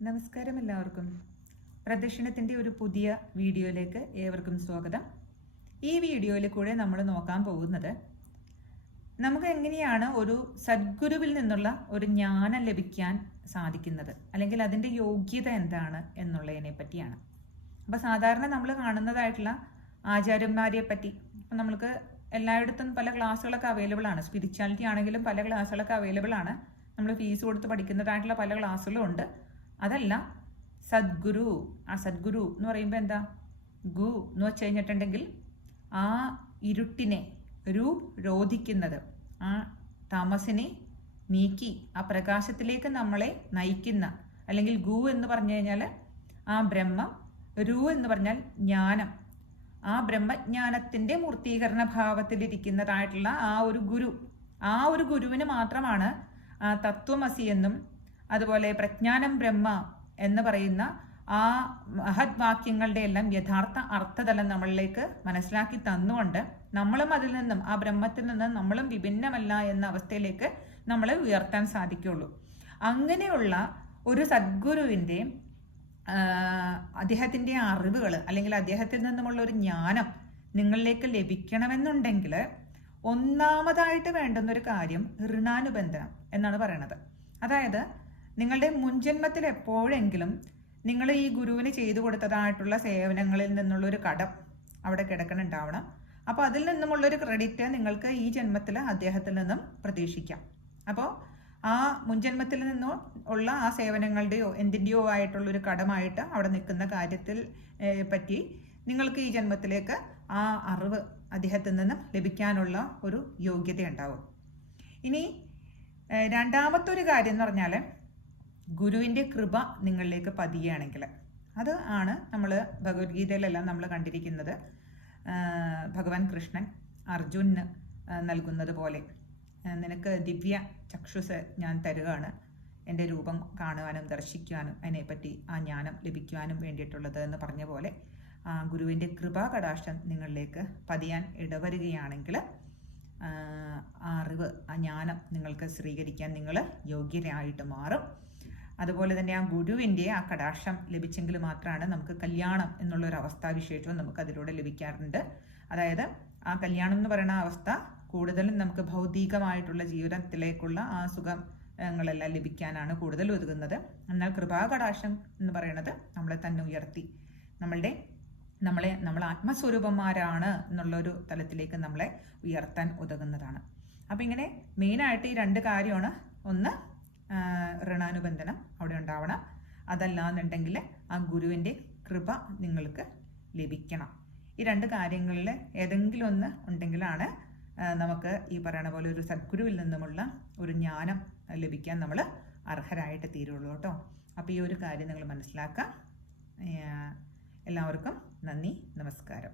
നമസ്കാരം എല്ലാവർക്കും. പ്രദക്ഷിണത്തിൻ്റെ ഒരു പുതിയ വീഡിയോയിലേക്ക് ഏവർക്കും സ്വാഗതം. ഈ വീഡിയോയിൽ കൂടെ നമ്മൾ നോക്കാൻ പോകുന്നത് നമുക്ക് എങ്ങനെയാണ് ഒരു സദ്ഗുരുവിൽ നിന്നുള്ള ഒരു ജ്ഞാനം ലഭിക്കാൻ സാധിക്കുന്നത്, അല്ലെങ്കിൽ അതിൻ്റെ യോഗ്യത എന്താണ് എന്നുള്ളതിനെ പറ്റിയാണ്. അപ്പോൾ സാധാരണ നമ്മൾ കാണുന്നതായിട്ടുള്ള ആചാര്യന്മാരെ പറ്റി നമ്മൾക്ക് എല്ലായിടത്തും പല ക്ലാസ്സുകളൊക്കെ അവൈലബിൾ ആണ്. സ്പിരിച്വാലിറ്റി ആണെങ്കിലും പല ക്ലാസ്സുകളൊക്കെ അവൈലബിൾ ആണ്. നമ്മൾ ഫീസ് കൊടുത്ത് പഠിക്കുന്നതായിട്ടുള്ള പല ക്ലാസ്സുകളും ഉണ്ട്. അതല്ല, സദ്ഗുരു. ആ സദ്ഗുരു എന്ന് പറയുമ്പോൾ എന്താ? ഗു എന്ന് വെച്ച് കഴിഞ്ഞിട്ടുണ്ടെങ്കിൽ ആ ഇരുട്ടിനെ രോധിക്കുന്നത്, ആ താമസിനെ നീക്കി ആ പ്രകാശത്തിലേക്ക് നമ്മളെ നയിക്കുന്ന, അല്ലെങ്കിൽ ഗു എന്ന് പറഞ്ഞു കഴിഞ്ഞാൽ ആ ബ്രഹ്മം, രു എന്ന് പറഞ്ഞാൽ ജ്ഞാനം, ആ ബ്രഹ്മജ്ഞാനത്തിൻ്റെ മൂർത്തീകരണ ഭാവത്തിലിരിക്കുന്നതായിട്ടുള്ള ആ ഒരു ഗുരുവിന് മാത്രമാണ് തത്വമസി എന്നും അതുപോലെ പ്രജ്ഞാനം ബ്രഹ്മ എന്ന് പറയുന്ന ആ മഹത് വാക്യങ്ങളുടെ എല്ലാം യഥാർത്ഥ അർത്ഥതലം നമ്മളിലേക്ക് മനസ്സിലാക്കി തന്നുകൊണ്ട് നമ്മളും അതിൽ നിന്നും, ആ ബ്രഹ്മത്തിൽ നിന്നും നമ്മളും വിഭിന്നമല്ല എന്ന അവസ്ഥയിലേക്ക് നമ്മളെ ഉയർത്താൻ സാധിക്കുള്ളൂ. അങ്ങനെയുള്ള ഒരു സദ്ഗുരുവിൻ്റെ അദ്ദേഹത്തിൻ്റെ അറിവുകൾ, അല്ലെങ്കിൽ അദ്ദേഹത്തിൽ നിന്നുമുള്ള ഒരു ജ്ഞാനം നിങ്ങളിലേക്ക് ലഭിക്കണമെന്നുണ്ടെങ്കിൽ ഒന്നാമതായിട്ട് വേണ്ടുന്നൊരു കാര്യം ഋണാനുബന്ധനം എന്നാണ് പറയണത്. അതായത് നിങ്ങളുടെ മുൻജന്മത്തിൽ എപ്പോഴെങ്കിലും നിങ്ങൾ ഈ ഗുരുവിന് ചെയ്തു കൊടുത്തതായിട്ടുള്ള സേവനങ്ങളിൽ നിന്നുള്ളൊരു കടം അവിടെ കിടക്കണുണ്ടാവണം. അപ്പോൾ അതിൽ നിന്നുമുള്ളൊരു ക്രെഡിറ്റ് നിങ്ങൾക്ക് ഈ ജന്മത്തിൽ അദ്ദേഹത്തിൽ നിന്നും പ്രതീക്ഷിക്കാം. അപ്പോൾ ആ മുൻജന്മത്തിൽ നിന്നും ഉള്ള ആ സേവനങ്ങളുടെയോ എന്തിൻ്റെയോ ആയിട്ടുള്ളൊരു കടമായിട്ട് അവിടെ നിൽക്കുന്ന കാര്യത്തിൽ പറ്റി നിങ്ങൾക്ക് ഈ ജന്മത്തിലേക്ക് ആ അറിവ് അദ്ദേഹത്തിൽ നിന്നും ലഭിക്കാനുള്ള ഒരു യോഗ്യത ഉണ്ടാവും. ഇനി രണ്ടാമത്തെ ഒരു കാര്യം എന്ന് പറഞ്ഞാൽ ഗുരുവിൻ്റെ കൃപ നിങ്ങളിലേക്ക് പതിയുകയാണെങ്കിൽ, അത് ആണ് നമ്മൾ ഭഗവത്ഗീതയിലെല്ലാം നമ്മൾ കണ്ടിരിക്കുന്നത്. ഭഗവാൻ കൃഷ്ണൻ അർജുനന് നൽകുന്നത് പോലെ, നിനക്ക് ദിവ്യ ചക്ഷുസ് ഞാൻ തരുകയാണ്, എൻ്റെ രൂപം കാണുവാനും ദർശിക്കുവാനും അതിനെപ്പറ്റി ആ ജ്ഞാനം ലഭിക്കുവാനും വേണ്ടിയിട്ടുള്ളത് എന്ന് പറഞ്ഞ പോലെ ആ ഗുരുവിൻ്റെ കൃപാകടാക്ഷം നിങ്ങളിലേക്ക് പതിയാൻ ഇടവരുകയാണെങ്കിൽ ആ അറിവ്, ആ ജ്ഞാനം നിങ്ങൾക്ക് സ്വീകരിക്കാൻ നിങ്ങൾ യോഗ്യരായിട്ട് മാറും. അതുപോലെ തന്നെ ആ ഗുരുവിൻ്റെ ആ കടാക്ഷം ലഭിച്ചെങ്കിൽ മാത്രമാണ് നമുക്ക് കല്യാണം എന്നുള്ളൊരു അവസ്ഥാവിശേഷവും നമുക്ക് അതിലൂടെ ലഭിക്കാറുണ്ട്. അതായത് ആ കല്യാണം എന്ന് പറയുന്ന അവസ്ഥ കൂടുതലും നമുക്ക് ഭൗതികമായിട്ടുള്ള ജീവിതത്തിലേക്കുള്ള ആ സുഖങ്ങളെല്ലാം ലഭിക്കാനാണ് കൂടുതൽ ഒതുങ്ങുന്നത്. എന്നാൽ കൃപാകടാക്ഷം എന്ന് പറയുന്നത് നമ്മളെ തന്നെ ഉയർത്തി നമ്മൾ ആത്മസ്വരൂപന്മാരാണ് എന്നുള്ളൊരു തലത്തിലേക്ക് നമ്മളെ ഉയർത്താൻ ഉതകുന്നതാണ്. അപ്പം ഇങ്ങനെ മെയിനായിട്ട് ഈ രണ്ട് കാര്യമാണ്. ഒന്ന്, ഋണാനുബന്ധനം അവിടെ ഉണ്ടാവണം. അതല്ലാന്നുണ്ടെങ്കിൽ ആ ഗുരുവിൻ്റെ കൃപ നിങ്ങൾക്ക് ലഭിക്കണം. ഈ രണ്ട് കാര്യങ്ങളിൽ ഏതെങ്കിലും ഒന്ന് ഉണ്ടെങ്കിലാണ് നമുക്ക് ഈ പറയണ പോലെ ഒരു സദ്ഗുരുവിൽ നിന്നുമുള്ള ഒരു ജ്ഞാനം ലഭിക്കാൻ നമ്മൾ അർഹരായിട്ട് തീരുള്ളൂ കേട്ടോ. അപ്പോൾ ഈ ഒരു കാര്യം നിങ്ങൾ മനസ്സിലാക്കുക. എല്ലാവർക്കും നന്ദി, നമസ്കാരം.